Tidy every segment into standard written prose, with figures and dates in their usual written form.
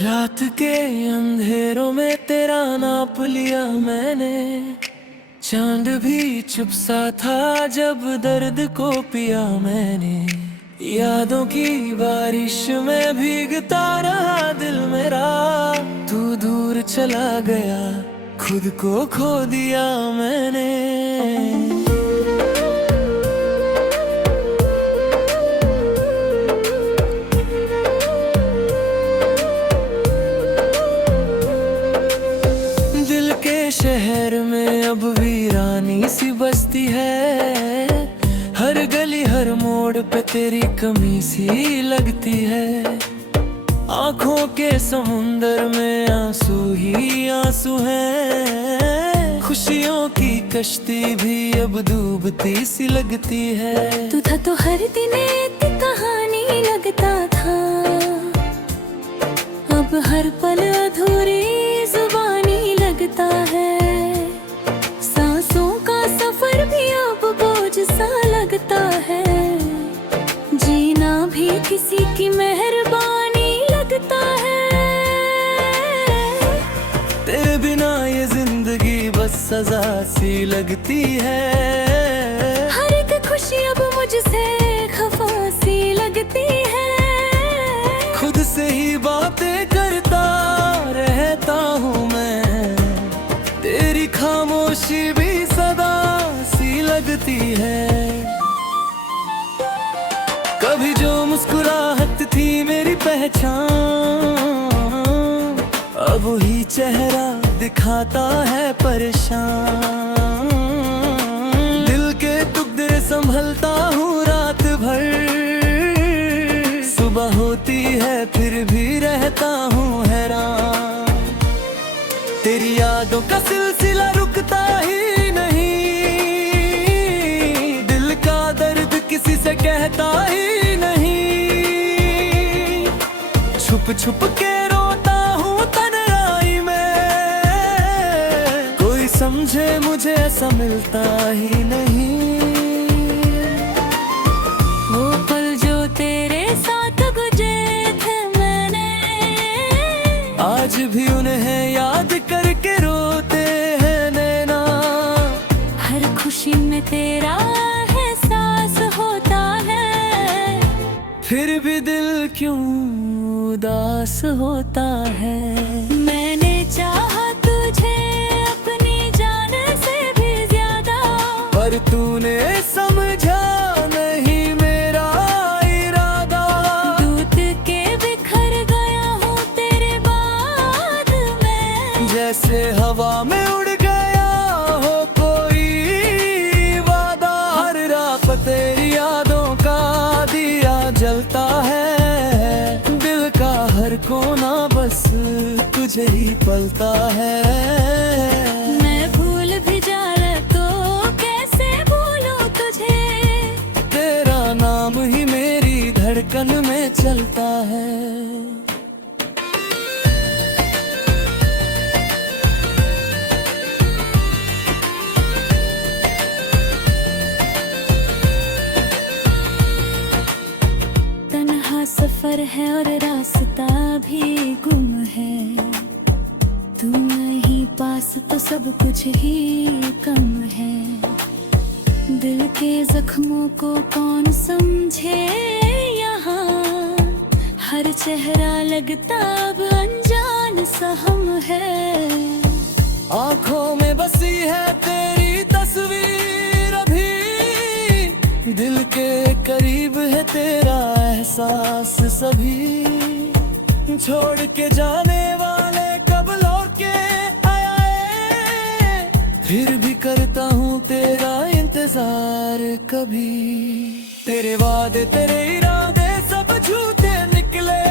रात के अंधेरों में तेरा नाप लिया मैंने। चांद भी चुप सा था जब दर्द को पिया मैंने। यादों की बारिश में भीगता रहा दिल मेरा। तू दूर चला गया, खुद को खो दिया मैंने। शहर में अब वीरानी सी बस्ती है। हर गली हर मोड़ पे तेरी कमी सी लगती है। आंखों के समुंदर में आंसू ही आंसू हैं। खुशियों की कश्ती भी अब डूबती सी लगती है। तू था तो हर दिन एक कहानी लगता था। अब हर पल अधूरी जुबानी लगता है। सांसों का सफर भी अब बोझ सा लगता है। जीना भी किसी की मेहरबानी लगता है। तेरे बिना ये जिंदगी बस सजा सी लगती है। हर एक खुशी अब मुझसे खफा सी लगती है। खुद से ही बातें करता रहता हूँ मैं। तेरी खामोशी भी सदा सी लगती है। कभी जो मुस्कुराहट थी मेरी पहचान, अब वही चेहरा दिखाता है परेशान। दिल के टुकड़े संभलता हूँ रात भर। सुबह होती है फिर भी रहता हूँ हैरान। तेरी यादों का सिलसिला रुकता ही नहीं। दिल का दर्द किसी से कहता ही नहीं। छुप छुप के रोता हूँ तन्हाई में। कोई समझे मुझे ऐसा मिलता ही नहीं। वो पल जो तेरे साथ गुजरे थे मैंने, आज भी उन्हें याद करके रोते हैं नैना। हर खुशी में तेरा एहसास होता है। फिर भी दिल क्यों उदास होता है। मैंने चाहा तुझे अपनी जान से भी ज्यादा, पर तूने समझा नहीं मेरा इरादा। टूट के बिखर गया हूँ तेरे बाद में। जैसे हवा में उड़ गया हो कोई वादा। हर रात तेरी यादों का दिया जलता है। दिल का हर कोना बस तुझे ही पलता है। मैं भूल भी जाऊं तो कैसे भूलूं तुझे। तेरा नाम ही मेरी धड़कन में चलता है। तन्हा सफर है और रास्ता भी गुम है। तू नहीं पास तो सब कुछ ही कम है। दिल के जख्मों को कौन समझे यहाँ। हर चेहरा लगता अब अनजान सा हम है। आंखों में बसी है तेरी तस्वीर अभी। दिल के करीब है तेरा एहसास सभी। छोड़ के जाने वाले कब लौट के आए। फिर भी करता हूँ तेरा इंतजार कभी। तेरे वादे तेरे इरादे सब झूठे निकले।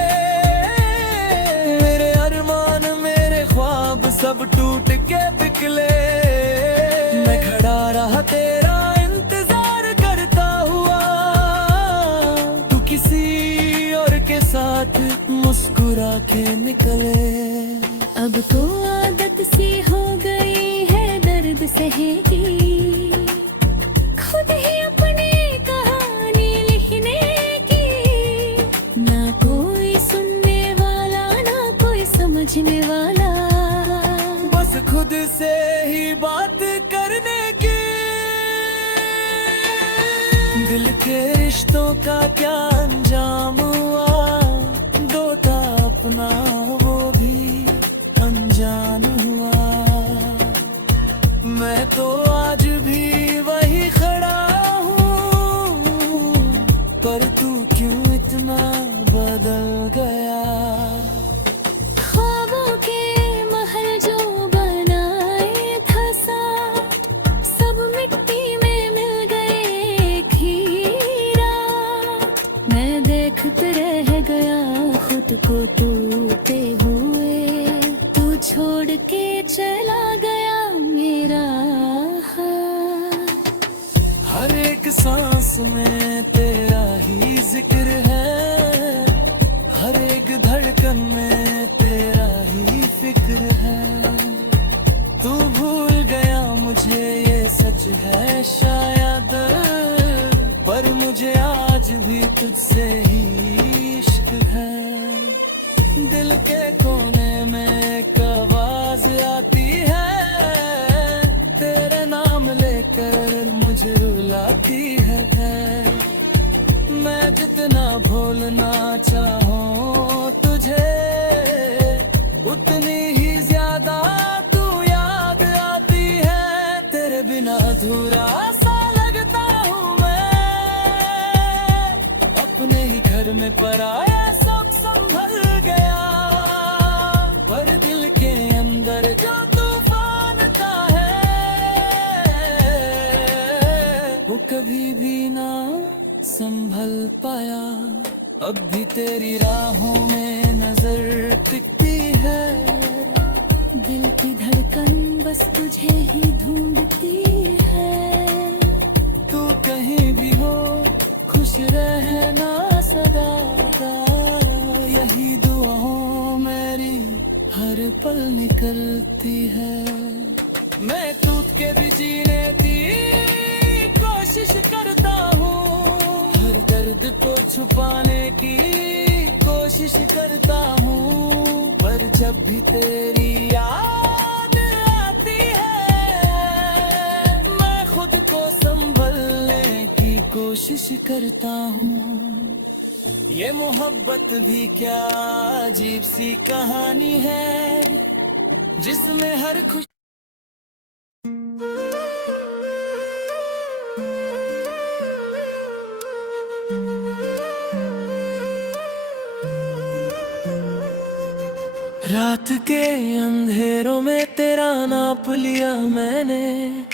मेरे अरमान मेरे ख्वाब सब टूट के बिकले। मैं खड़ा रहा तेरा इंतजार करता हुआ। तू किसी और के साथ मुस्कुरा के निकले। अब तो आदत सी हो गई है दर्द सहे की। खुद ही अपनी कहानी लिखने की। ना कोई सुनने वाला ना कोई खुद से ही बात करने की। दिल के रिश्तों का क्या अंजाम हुआ, दो था अपना वो भी अनजान हुआ। मैं तो आज भी वही खड़ा हूँ, पर तू क्यों इतना बदल गया। ख्वाबों के महल जो बनाए था साथ, सब मिट्टी में मिल गए एक हीरा। मैं देखते रह गया खुद को टूटे हुए, तू छोड़ के चला गया मेरा हाथ। हर एक सांस में तेरा ही जिक्र है, हर एक धड़कन में तेरा ही फिक्र है। तू भूल गया मुझे ये सच है शायद, पर मुझे आज भी तुझसे ही इश्क है। दिल के कोने में एक आवाज आती है, तेरे नाम लेकर मुझे रुलाती है। मैं जितना भूलना चाहूं तुझे, उतनी ही ज्यादा तू याद आती है। तेरे बिना अधूरा सा लगता हूँ मैं, अपने ही घर में पराया सब संभल गया। पर दिल के अंदर जो तूफान था है, वो कभी भी ना संभल पाया। अब भी तेरी राहों में नजर टिकती है, दिल की धड़कन बस तुझे ही ढूंढती है। तू कहीं भी हो खुश रहना सदा, यही दुआओं मेरी हर पल निकलती है। मैं टूट के भी जीने की कोशिश करता हूँ, हर दर्द को छुपाने की कोशिश करता हूँ। पर जब भी तेरी याद आती है, मैं खुद को संभलने की कोशिश करता हूँ। ये मोहब्बत भी क्या अजीब सी कहानी है, जिसमें हर खुश रात के अंधेरों में तेरा नाप लिया मैंने,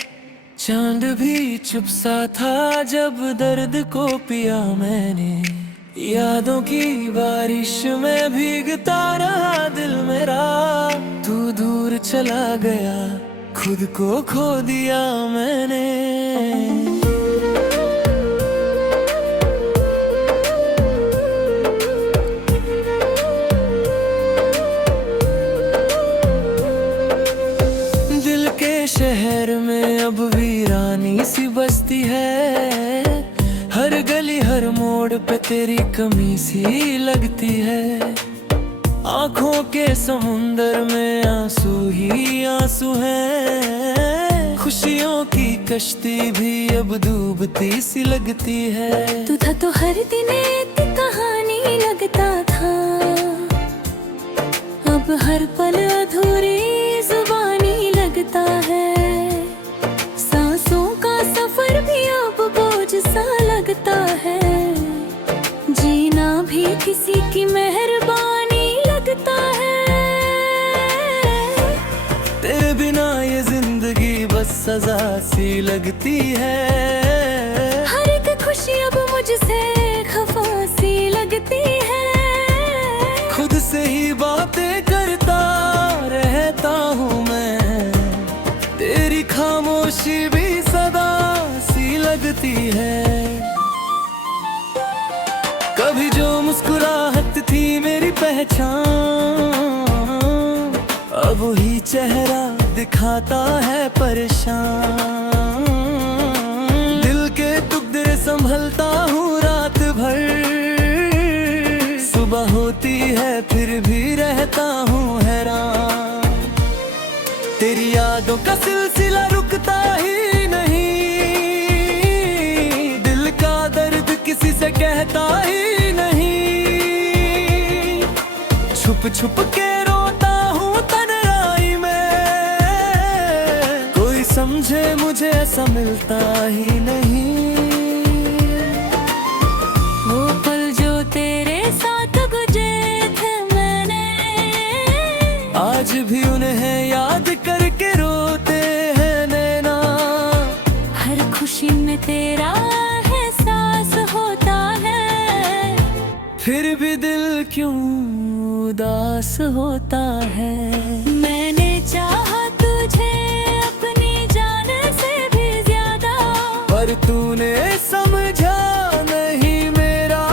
चांद भी चुप सा था जब दर्द को पिया मैंने। यादों की बारिश में भीगता रहा दिल मेरा, तू दूर चला गया खुद को खो दिया मैंने। शहर में अब वीरानी सी बस्ती है, हर गली हर मोड़ पे तेरी कमी सी लगती है। आंखों के समुंदर में आंसू ही आंसू हैं, खुशियों की कश्ती भी अब डूबती सी लगती है। तू था तो हर दिन एक कहानी लगता था, अब हर पल अधूरी जुबानी लगता है। सांसों का सफर भी अब बोझ सा लगता है, जीना भी किसी की मेहरबानी लगता है। तेरे बिना ये जिंदगी बस सजा सी लगती है, हर एक खुशी अब मुझसे खफा सी लगती है। खुद से ही बातें करता रहता हूँ मैं, तेरी खामोशी भी सदा सी लगती है। कभी जो मुस्कुराहट थी मेरी पहचान, अब वही चेहरा दिखाता है परेशान। दिल के टुकड़े संभलता हूँ रात भर, सुबह होती है फिर भी रहता हूँ हैरान। तेरी यादों का सिलसिला रुकता ही नहीं, दिल का दर्द किसी से कहता ही नहीं। छुप छुप के रोता हूँ तन्हाई में, कोई समझे मुझे ऐसा मिलता ही नहीं। वो पल जो तेरे साथ गुजरे थे मैंने, आज भी उन्हें याद करके रोते हैं नैना। हर खुशी में तेरा एहसास होता है, फिर भी दिल क्यों उदास होता है। मैंने चाहा तुझे अपनी जान से भी ज्यादा, पर तूने समझा नहीं मेरा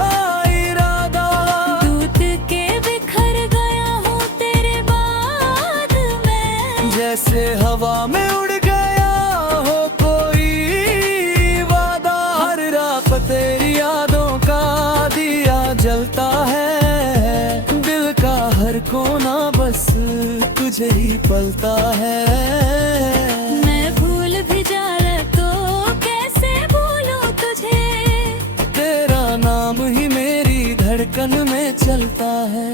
इरादा। दूत के बिखर गया हूँ तेरे बाद में, जैसे हवा में उड़ गया हो कोई वादा। हर रात तेरी यादों का दिया जलता है, दिल का हर कोना बस तुझे ही पलता है। मैं भूल भी जाऊं तो कैसे भूलूं तुझे, तेरा नाम ही मेरी धड़कन में चलता है।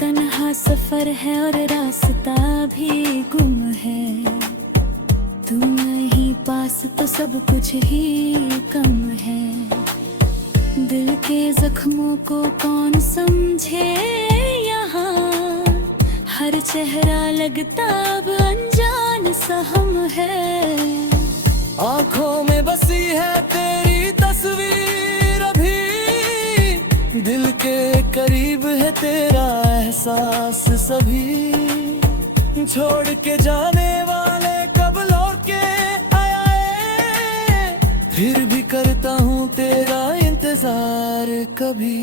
तन्हा सफर है और रास्ता भी गुम है, तू नहीं पास तो सब कुछ ही कम है। दिल के जख्मों को कौन समझे यहाँ, हर चेहरा लगता अब अनजान सा हम है। आंखों में बसी है तेरी तस्वीर अभी, दिल के करीब है तेरा एहसास सभी। छोड़ के जाने वाले कब लौट के आए, फिर भी करता हूँ तेरा इंतजार कभी।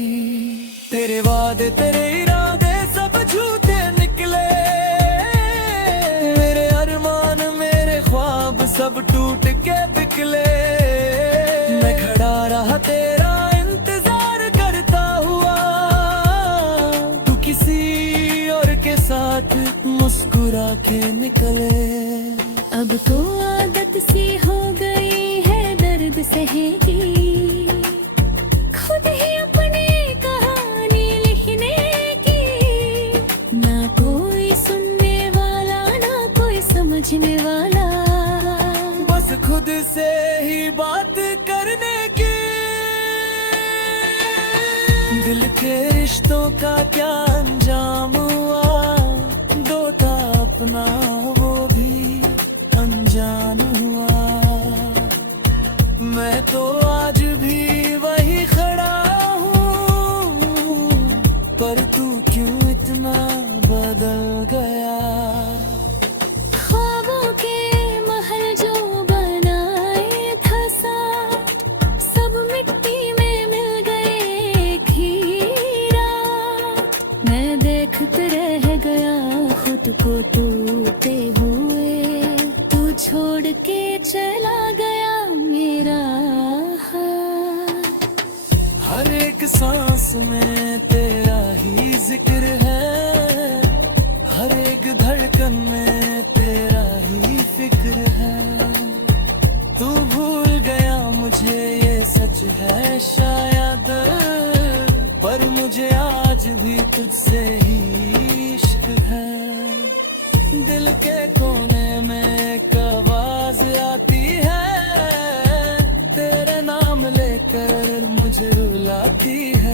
तेरे वादे तेरे इरादे सब झूठे निकले, मेरे अरमान मेरे ख्वाब सब टूट के बिकले। मैं खड़ा रहा तेरा इंतजार करता हुआ, तू किसी और के साथ मुस्कुरा के निकले। अब तो आदत सी हो गई है दर्द सहे की, खुद ही अपनी कहानी लिखने की। ना कोई सुनने वाला ना कोई समझने वाला, बस खुद से ही बात करने की। दिल के रिश्तों का क्या अंजाम हुआ, दो था अपना वो भी अनजान हुआ। मैं तो आज भी वही खड़ा हूँ, पर तू क्यों इतना बदल गया। ख्वाबों के महल जो बनाए था साथ, सब मिट्टी में मिल गए एक ही रात। मैं देखते रह गया खुद को टूटे हुए, तू छोड़ के चला गया मेरा हाथ। हर एक सांस में तेरा ही जिक्र है, हर एक धड़कन में तेरा ही फिक्र है। तू भूल गया मुझे ये सच है शायद, पर मुझे आज भी तुझसे ही इश्क है। दिल के कोने में एक आवाज आती है, तेरे नाम लेकर मुझे रुलाती है।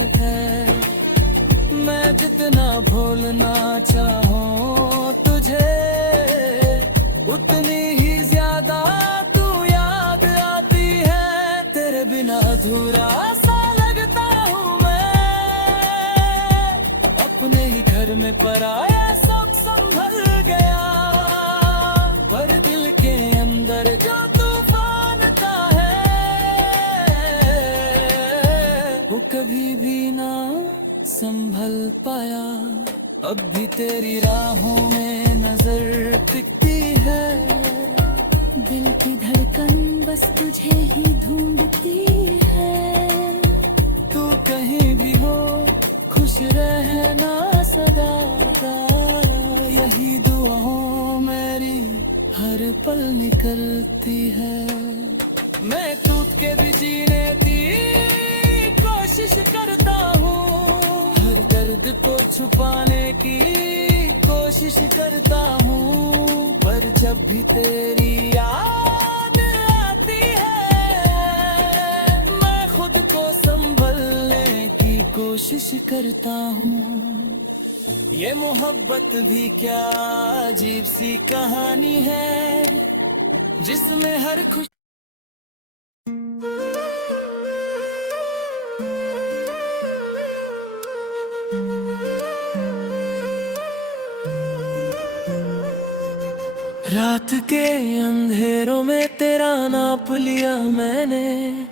मैं जितना भूलना चाहूं तुझे, उतनी ही ज्यादा तू याद आती है। तेरे बिना अधूरा सा लगता हूँ मैं, अपने ही घर में पराया सब संभल गया। पर दिल के अंदर जो तूफान का है, वो कभी भी ना संभल पाया। अब भी तेरी राहों में नजर टिकती है, दिल की धड़कन बस तुझे ही ढूंढती है। तू कहीं भी हो खुश रहना सदा, यही दुआओं मेरी हर पल निकलती है। मैं टूट के भी जीने की कोशिश करता हूँ, हर दर्द को छुपाने की कोशिश करता हूँ, पर जब भी तेरी याद आती है मैं खुद को संभलने की कोशिश करता हूँ। ये मोहब्बत भी क्या अजीब सी कहानी है, जिसमें हर खुश रात के अंधेरों में तेरा नाप लिया मैंने,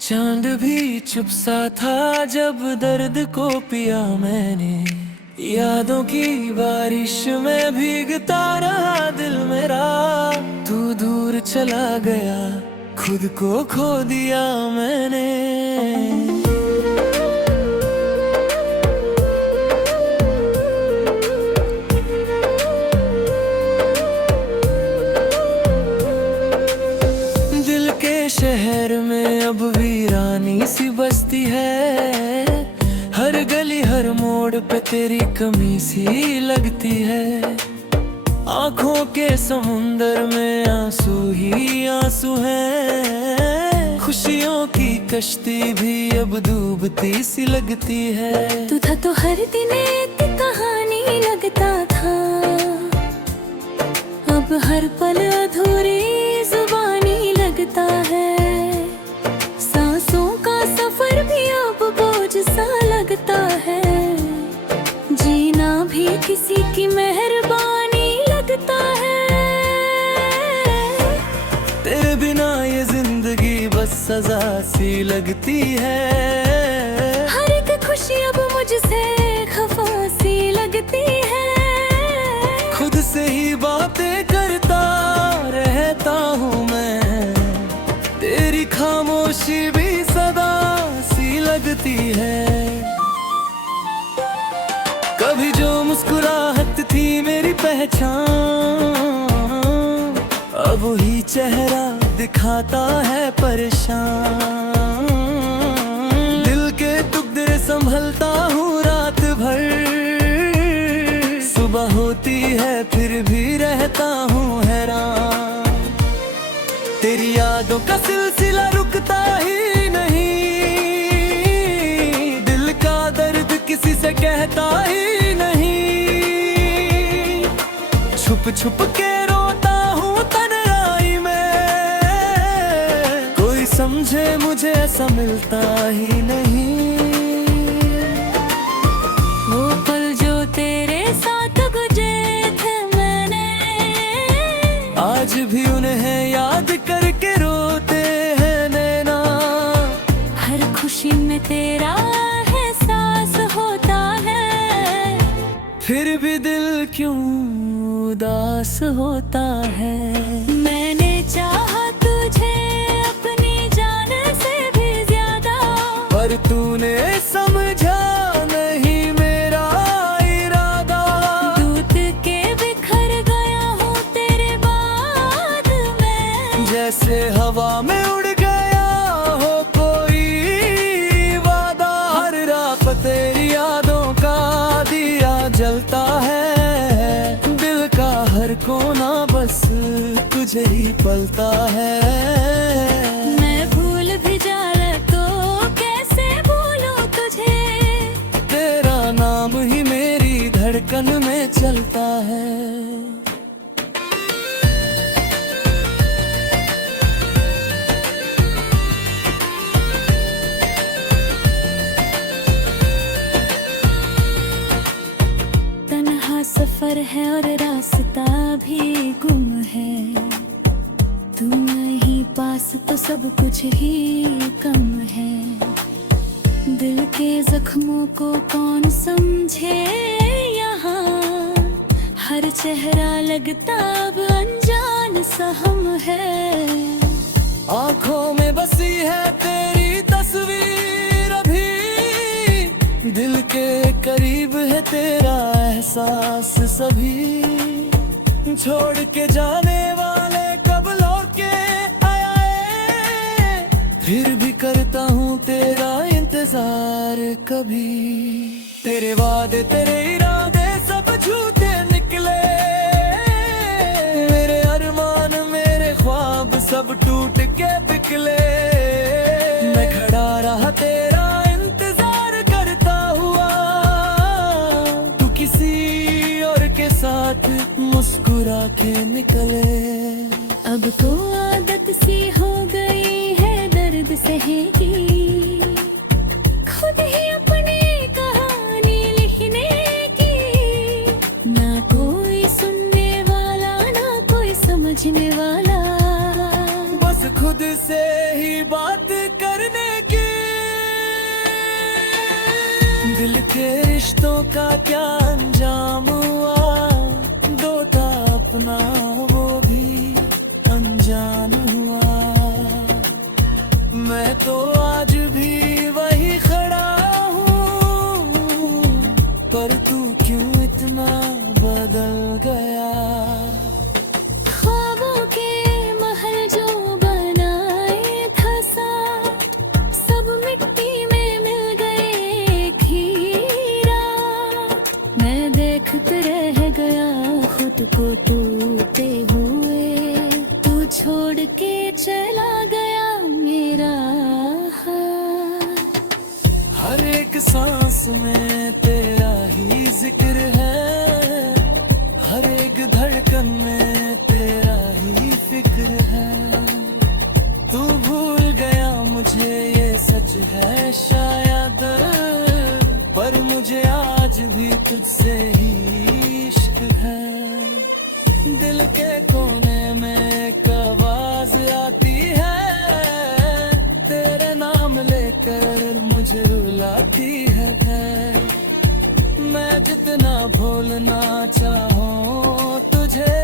चांद भी चुप सा था जब दर्द को पिया मैंने। यादों की बारिश में भीगता रहा दिल मेरा, तू दूर चला गया खुद को खो दिया मैंने। शहर में अब वीरानी सी बस्ती है, हर गली हर मोड़ पे तेरी कमी सी लगती है। आंखों के समुंदर में आंसू ही आंसू हैं, खुशियों की कश्ती भी अब डूबती सी लगती है। तू था तो हर दिन एक कहानी लगता था, अब हर पल अधूरी जुबानी लगता है। सांसों का सफर भी अब बोझ सा लगता है, जीना भी किसी की मेहरबानी लगता है। तेरे बिना ये जिंदगी बस सजा सी लगती है, हर एक खुशी अब मुझसे खफा सी लगती है। खुद से ही बातें करता रहता हूँ मैं, तेरी खामोशी भी सदा सी लगती है। कभी जो मुस्कुराहट थी मेरी पहचान, अब वही चेहरा दिखाता है परेशान। दिल के टुकड़े संभलता हूँ रात भर, सुबह होती है फिर भी रहता हूँ हैरान। तेरी यादों का सिलसिला रुकता ही नहीं, दिल का दर्द किसी से कहता ही नहीं। छुप छुप के रोता हूँ तन्हाई में, कोई समझे मुझे ऐसा मिलता ही नहीं। वो पल जो तेरे साथ गुजरे थे मैंने, आज भी उन्हें याद करके रोते हैं नैना। हर खुशी में तेरा एहसास होता है, फिर भी दिल क्यों उदास होता है। मैंने चाहा तुझे अपनी जान से भी ज्यादा, पर तूने समझा नहीं मेरा इरादा। दूत के बिखर गया हूँ तेरे बाद मैं, जैसे हवा में उड़ गया हो कोई वादा। हर रात तेरी यादों का दिया जलता है, दिल का हर कोना बस तुझे ही पलता है। मैं भूल भी जाऊं तो कैसे भूलूं तुझे, तेरा नाम ही मेरी धड़कन में चलता है। तन्हा सफर है और रास्ता भी गुम है, तू नहीं पास तो सब कुछ ही कम है। दिल के जख्मों को कौन समझे यहाँ, हर चेहरा लगता अब अनजान कौन सा हम है। आंखों में बसी है तेरी तस्वीर, अभी दिल के करीब है तेरा एहसास सभी। छोड़ के जाने वाले कब लौट के आए, फिर भी करता हूँ तेरा इंतजार कभी। तेरे वादे तेरे इरादे सब झूठे निकले, मेरे अरमान मेरे ख्वाब सब टूट के बिकले। मैं खड़ा रहा तेरा इंतजार करता हुआ, तू किसी और के साथ मुस्कुरा के निकले। अब तो आदत सी हो गई है दर्द सहे की, खुद ही अपनी कहानी लिखने की। ना कोई सुनने वाला ना कोई समझने वाला, बस खुद से ही बात करने की। दिल के रिश्तों का क्या अंजाम हुआ, दो था अपना वो भी अनजान हुआ। मैं तो आज भी वही खड़ा हूँ, पर तू क्यों इतना बदल गया। ख्वाबों के महल जो बनाए था साथ, सब मिट्टी में मिल गए एक ही रात। मैं देखते रह गया खुद को टूटे हुए, तू छोड़ के चला गया मेरा हाथ। हर एक सांस में तेरा ही जिक्र है, हर एक धड़कन में तेरा ही फिक्र है। तू भूल गया मुझे ये सच है शायद, पर मुझे आज भी तुझसे ही इश्क है। दिल के कोने में एक आवाज आती है, तेरे नाम लेकर मुझे रुलाती है। मैं जितना भूलना चाहूं तुझे,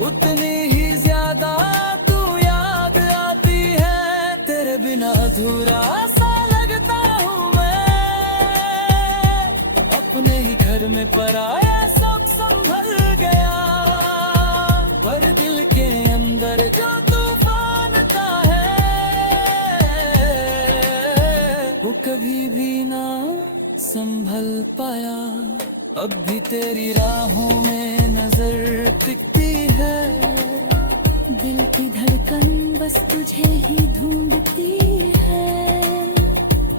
उतनी ही ज्यादा तू याद आती है। तेरे बिना अधूरा सा लगता हूँ मैं, अपने ही घर में पराया सब संभल गया। पर दिल के अंदर जो तूफान था है, वो कभी भी ना संभल पाया। अब भी तेरी राहों में नजर टिकती है, दिल की धड़कन बस तुझे ही ढूंढती है।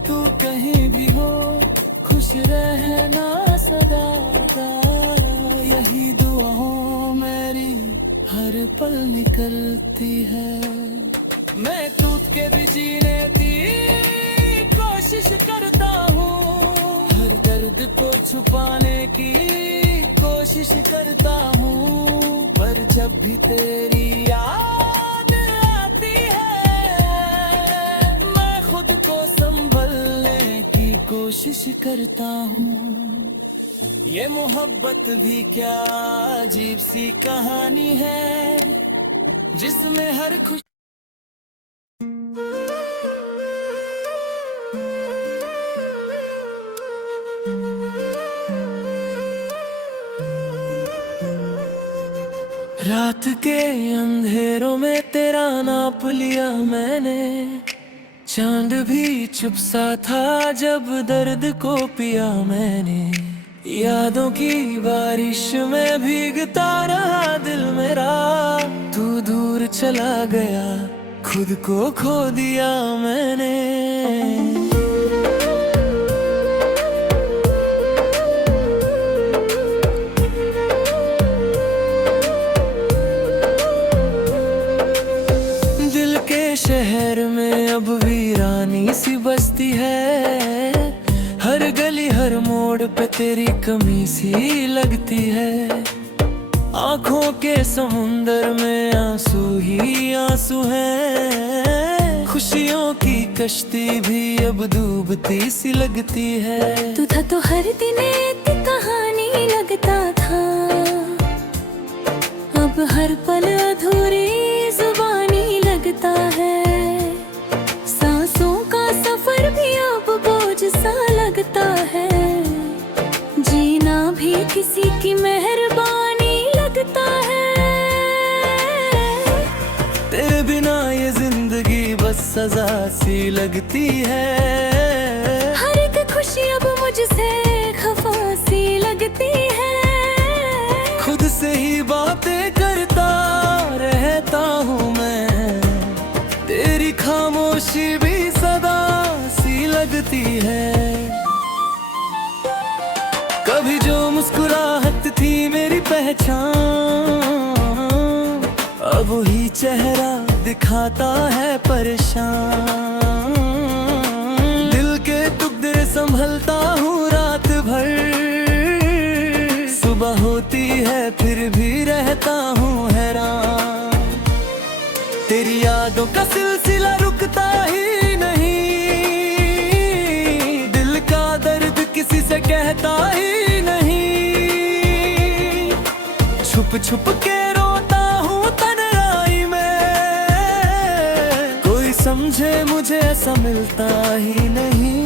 तू कहीं भी हो खुश रहना सदा, यही दुआओं मेरी हर पल निकलती है। मैं टूट के भी जीने की कोशिश करता हूँ, हर दर्द को छुपाने की कोशिश करता हूँ। पर जब भी तेरी याद आती है, मैं खुद को संभलने की कोशिश करता हूँ। ये मोहब्बत भी क्या अजीब सी कहानी है, जिसमें हर खुश रात के अंधेरों में तेरा नाप लिया मैंने, चांद भी चुप सा था जब दर्द को पिया मैंने। यादों की बारिश में भीगता रहा दिल मेरा, तू दूर चला गया खुद को खो दिया मैंने। शहर में अब वीरानी सी बस्ती है, हर गली हर मोड़ पे तेरी कमी सी लगती है। आंखों के समुंदर में आंसू ही आंसू हैं, खुशियों की कश्ती भी अब डूबती सी लगती है। तू था तो हर दिन एक कहानी लगता था, अब अब हर पल अधूरी जुबानी लगता है। सांसों का सफर भी अब बोझ सा लगता है। जीना भी किसी की मेहरबानी लगता है। तेरे बिना ये जिंदगी बस सजा सी लगती है। हर एक खुशी अब मुझसे खफा सी लगती है। खुद से ही बातें करता रहता हूँ मैं, तेरी खामोशी भी सदा सी लगती है। कभी जो मुस्कुराहट थी मेरी पहचान, अब वही चेहरा दिखाता है परेशान। दिल के टुकड़े संभलता हूँ रात भर, सुबह होती है फिर भी रहता हूँ हैरान। तेरी यादों का सिलसिला रुकता ही नहीं, दिल का दर्द किसी से कहता ही नहीं। छुप छुप के रोता हूँ तन्हाई में, कोई समझे मुझे ऐसा मिलता ही नहीं।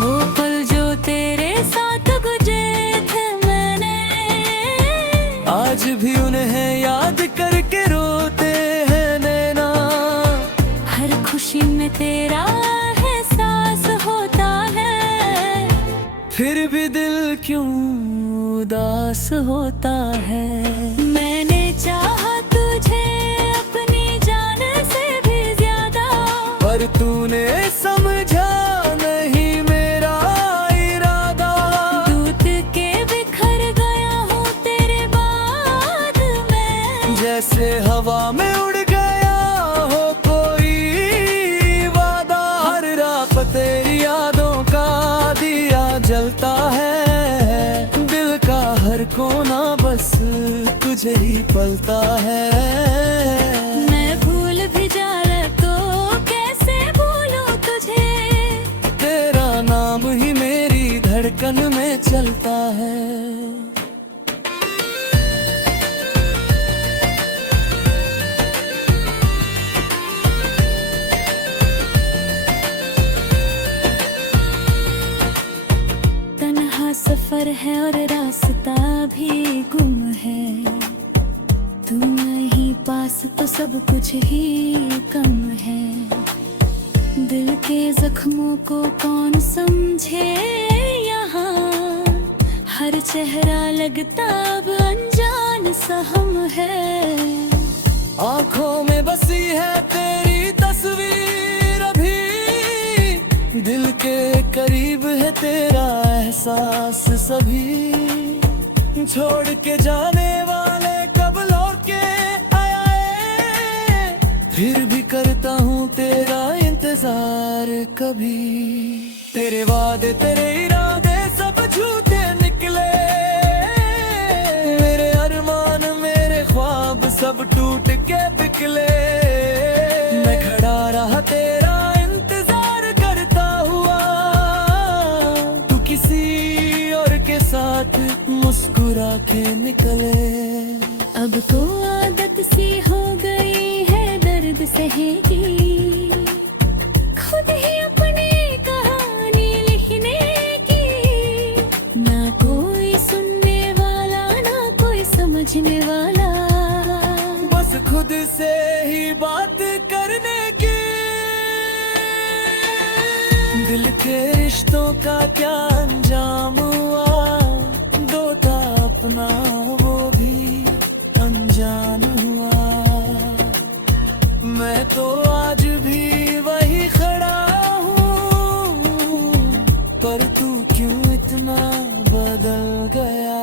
वो पल जो तेरे साथ गुजरे थे मैंने, आज भी उन्हें याद करके रोते हैं नैना। हर खुशी में तेरा एहसास होता है, फिर भी दिल क्यों उदास होता है। मैंने चाहा तुझे अपनी जान से भी ज्यादा, पर तूने समझा नहीं मेरा इरादा। दूत के बिखर गया हूँ तेरे बाद मैं, जैसे हवा में उड़ गया हो कोई वादा। हर रात तेरी यादों का दिया जलता है, दिल का हर कोना बस तुझे ही पलता है। मैं भूल भी जाऊं तो कैसे भूलूं तुझे, तेरा नाम ही मेरी धड़कन में चलता है। तन्हा सफर है और रास्ता भी गुम है। तू नहीं पास तो सब कुछ ही कम है। दिल के जख्मों को कौन समझे यहाँ, हर चेहरा लगता अब अनजान सा हम है। आंखों में बसी है तेरी तस्वीर अभी, दिल के करीब है तेरा एहसास सभी। छोड़ के जाने वाले कब लौट के आए, फिर भी करता हूँ तेरा इंतजार कभी। तेरे वादे तेरे इरादे सब झूठे निकले, मेरे अरमान मेरे ख्वाब सब टूट के बिकले। मैं खड़ा रहा तेरा इंतजार करता हुआ, तू किसी और के साथ मुस्कुरा के निकले। अब तो आदत सी हो गई है दर्द सहेगी, खुद ही अपनी कहानी लिखने की। ना कोई सुनने वाला ना कोई समझने वाला, बस खुद से ही बात करने की। दिल के रिश्तों का क्या अंजाम हुआ, दो था अपना वो भी अनजान हुआ। मैं तो आज भी वही खड़ा हूँ, पर तू क्यों इतना बदल गया।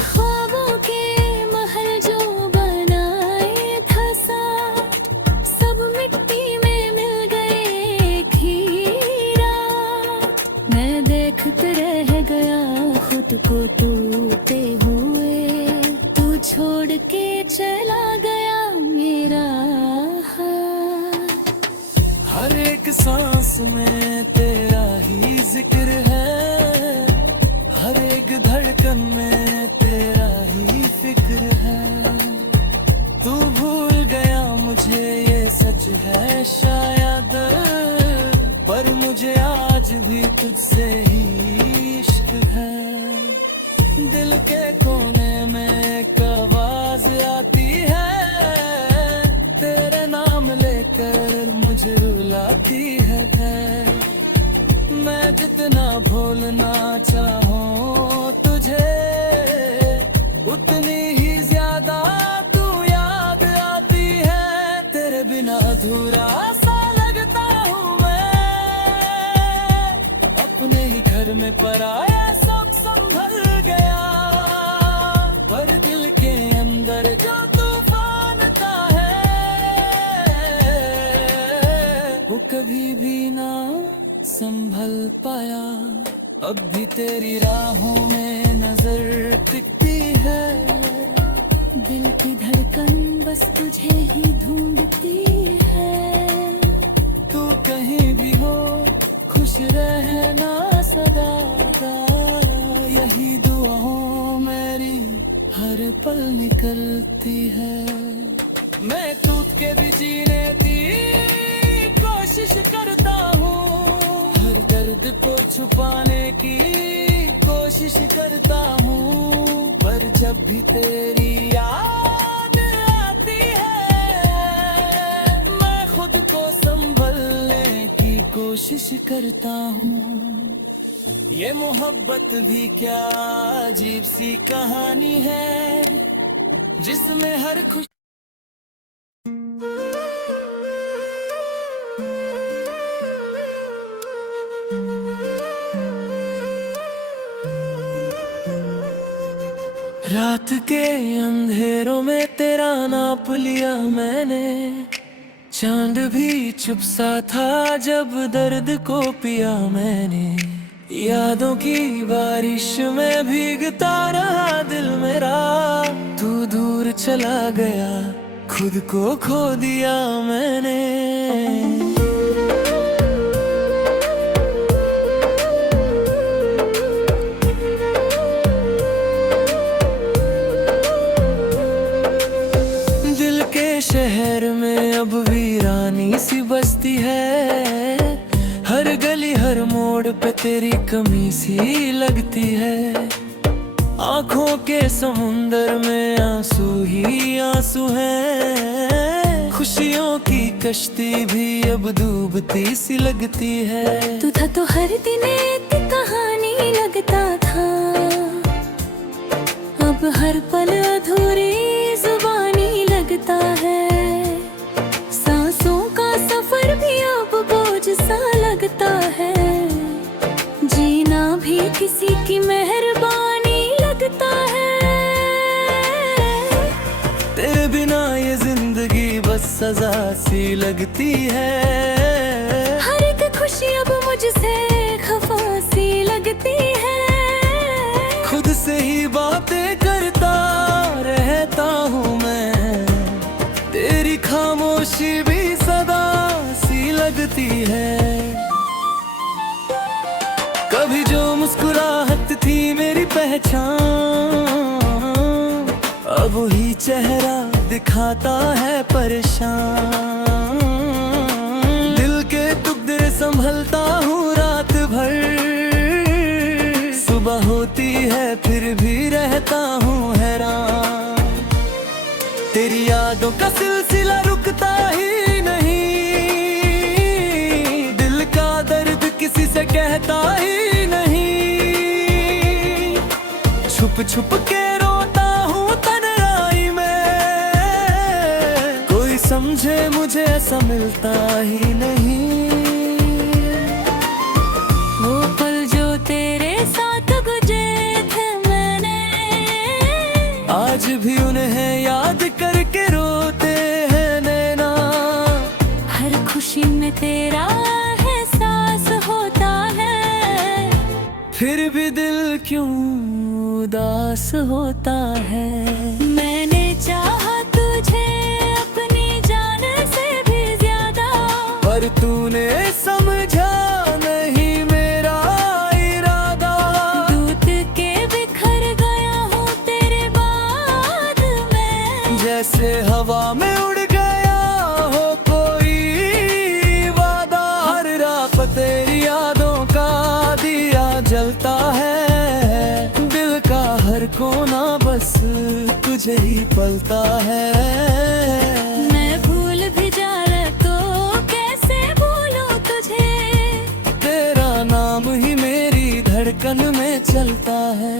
ख्वाबों के महल जो बनाए था साथ, सब मिट्टी में मिल गए एक ही रात। मैं देखते रह गया खुद को टूटे हुए, तू छोड़ के चला गया मेरा हाथ। हर एक सांस में तेरा ही जिक्र है, हर एक धड़कन में तेरा जितना भूलना चाहो तुझे, उतनी ही ज्यादा तू याद आती है। तेरे बिना अधूरा सा लगता हूँ मैं, अपने ही घर में पराया सब संभल गया। पर दिल के अंदर जो तूफान का है, वो कभी भी ना संभल पाया। अब भी तेरी राहों में नजर टिकती है, दिल की धड़कन बस तुझे ही ढूंढती है। तू कहीं भी हो खुश रहना सदा, यही दुआओं मेरी हर पल निकलती है। मैं टूट के भी जीने की कोशिश करता हूँ, हर दर्द को छुपाने की कोशिश करता हूँ। पर जब भी तेरी याद आती है, मैं खुद को संभलने की कोशिश करता हूँ। ये मोहब्बत भी क्या अजीब सी कहानी है, जिसमें हर खुश रात के अंधेरों में तेरा नाप लिया मैंने, चांद भी चुप सा था जब दर्द को पिया मैंने। यादों की बारिश में भीगता रहा दिल मेरा, तू दूर चला गया खुद को खो दिया मैंने। शहर में अब वीरानी सी बस्ती है, हर गली हर मोड़ पे तेरी कमी सी लगती है। आंखों के समुंदर में आंसू ही आंसू हैं, खुशियों की कश्ती भी अब डूबती सी लगती है। तू था तो हर दिन एक कहानी लगता था, अब हर पल अधूरी जुबानी लगता है। सांसों का सफर भी अब बोझ सा लगता है, जीना भी किसी की मेहरबानी लगता है। तेरे बिना ये जिंदगी बस सजा सी लगती है, हर एक खुशी अब मुझसे खफा सी लगती है। खुद से ही बातें करता रहता हूँ मैं, तेरी खामोशी भी सदा सी लगती है। कभी जो मुस्कुराहट थी मेरी पहचान, अब वही चेहरा दिखाता है परेशान। दिल के टुकड़े संभलता हूँ रात भर, सुबह होती है फिर भी रहता हूँ हैरान। तेरी यादों का सिलसिला रुकता ही नहीं, दिल का दर्द किसी से कहता ही नहीं। छुप छुप के रोता हूँ तन्हाई में, कोई समझे मुझे ऐसा मिलता ही नहीं। वो पल जो तेरे साथ गुजरे थे मैंने, आज भी उन्हें याद करके रोते हैं नैना। हर खुशी में तेरा एहसास होता है, फिर भी दिल क्यों उदास होता है। मैंने चाहा तुझे अपनी जान से भी ज्यादा, पर तूने समझा नहीं मेरा इरादा। दूत के बिखर गया हूँ तेरे बाद में, जैसे हवा में उड़ गया हो कोई वादा। हर रात तेरी यादों का दिया जलता है, दिल का हर कोना बस तुझे ही पलता है। मैं भूल भी जाऊं तो कैसे भूलूं तुझे, तेरा नाम ही मेरे धड़कन में चलता है।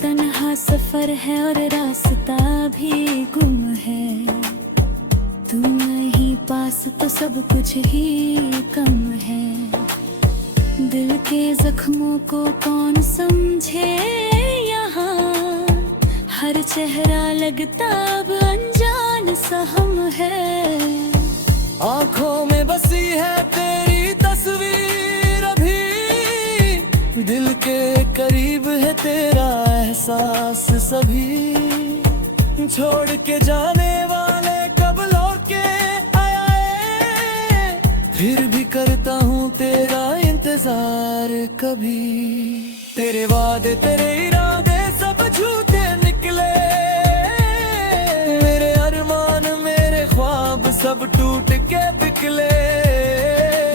तन्हा सफर है और रास्ता भी गुम है, तू नहीं पास तो सब कुछ ही कम है। दिल के जख्मों को कौन समझे यहाँ, हर चेहरा लगता अब अनजान सा हम है। आंखों में बसी है तेरी तस्वीर अभी, दिल के करीब है तेरा एहसास सभी। छोड़ के जाने वाले कब लौट के आए, फिर भी करता हूँ तेरा इंतजार कभी। तेरे वादे तेरे इरादे सब झूठे निकले, मेरे अरमान मेरे ख्वाब सब टूट के बिकले।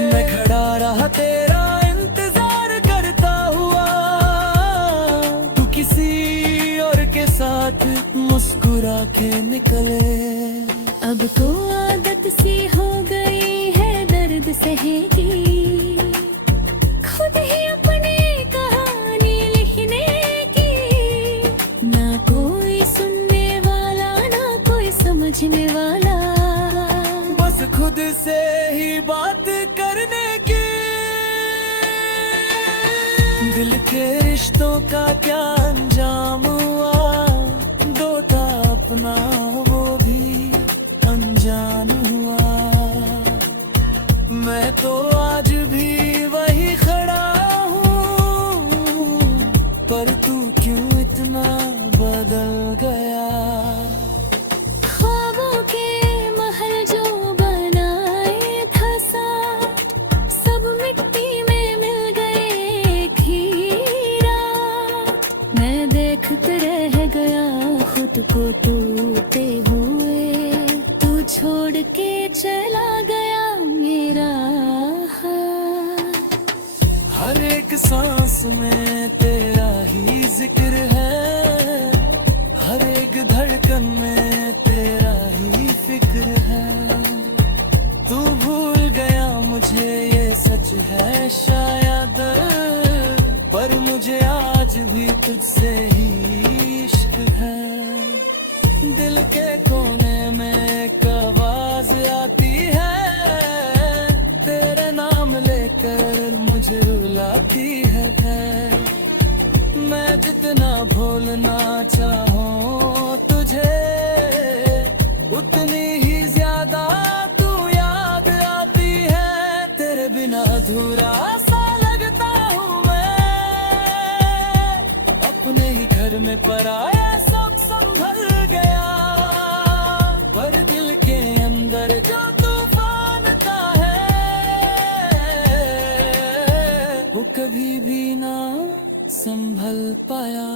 मैं खड़ा रहा तेरा इंतजार करता हुआ, तू किसी और के साथ मुस्कुरा के निकले। अब तो आदत सी हो गई है दर्द सहेगी, खुद ही अपनी कहानी लिखने की। ना कोई सुनने वाला ना कोई समझने वाला, बस खुद से ही बात करने की। दिल के रिश्तों का क्या अंजाम हुआ, दो था अपना वो भी अनजान हुआ। मैं तो आज भी वही खड़ा हूँ, पर तू क्यों इतना बदल गया। ख्वाबों के महल जो बनाए था साथ, सब मिट्टी में मिल गए एक ही रात। मैं देखते रह गया खुद को टूटे हुए, तू छोड़ के चला गया मेरा हाथ। हर एक सांस में तेरा ही जिक्र है, हर एक धड़कन में तेरा ही फिक्र है। तू भूल गया मुझे ये सच है शायद, पर मुझे आज भी तुझसे ही इश्क है। दिल के कोने में एक आवाज आती है, तेरे नाम लेकर मुझे रुलाती है। मैं जितना भूलना चाहूं तुझे, उतनी ही ज्यादा तू याद आती है। तेरे बिना अधूरा सा लगता हूँ मैं, अपने ही घर में पराया सब संभल गया। पर दिल के अंदर जो तूफान का है, वो कभी भी ना संभल पाया।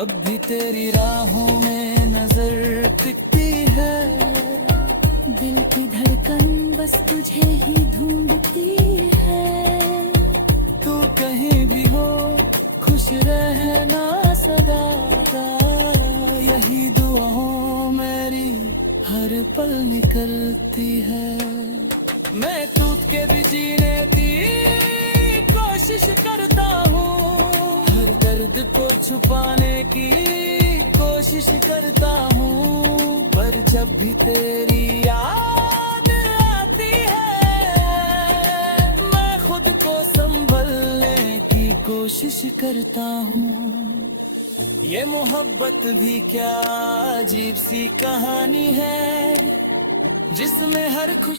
अब भी तेरी राहों में नजर टिकती है, दिल की धड़कन बस तुझे ही ढूंढती है। तू कहीं भी हो खुश रहना सदा, यही दुआओं मेरी हर पल निकलती है। मैं टूट के भी जीने की कोशिश करता हूँ, हर दर्द को छुपाने की कोशिश करता हूँ। पर जब भी तेरी याद आती है, मैं खुद को संभलने की कोशिश करता हूँ। ये मोहब्बत भी क्या अजीब सी कहानी है, जिसमें हर खुश